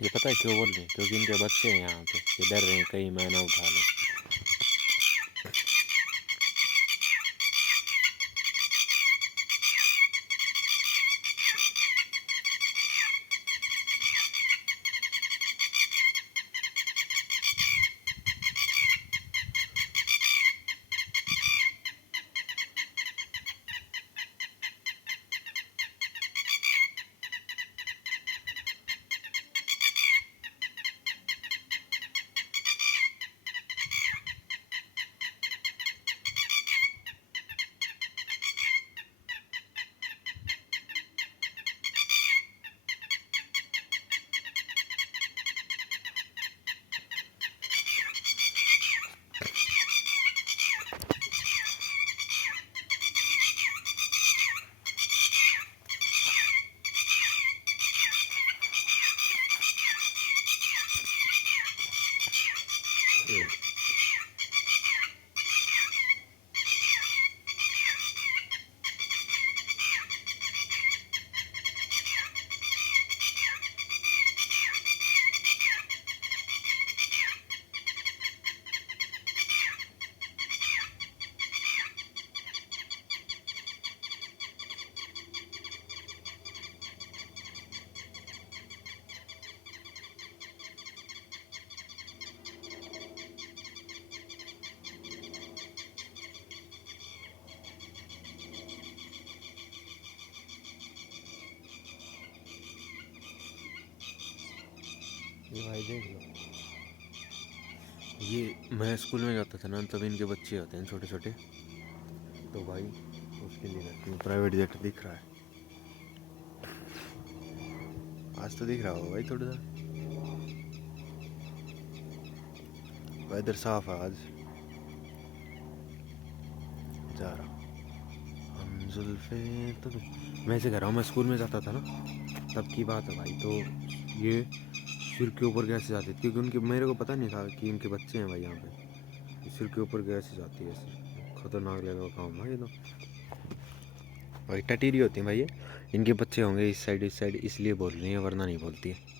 ये पता है क्यों बोल रहे हैं? क्योंकि इनके बच्चे हैं यहाँ पे, ये डर रहे हैं कहीं मैं ना उठा लूँ। ये भाई देख लो, ये मैं स्कूल में जाता था ना, तब इनके बच्चे होते हैं छोटे छोटे, तो भाई उसके लिए रहती हूँ। प्राइवेट जेट दिख रहा है, आज तो दिख रहा होगा भाई थोड़ा सा, वेदर साफ है आज। जा रहा हम जुल्फे तो मैं ऐसे कह रहा हूँ, मैं स्कूल में जाता था ना तब की बात है भाई, तो ये सिर के ऊपर कैसे जाते थे, क्योंकि उनके मेरे को पता नहीं था कि इनके बच्चे हैं भाई यहाँ पे। सिर के ऊपर कैसे जाती है, ऐसे खतरनाक लेवल का काम भाई। ये तो भाई टटीरी होती है भाई, ये इनके बच्चे होंगे इस साइड इसलिए बोल रही है, वरना नहीं बोलती है।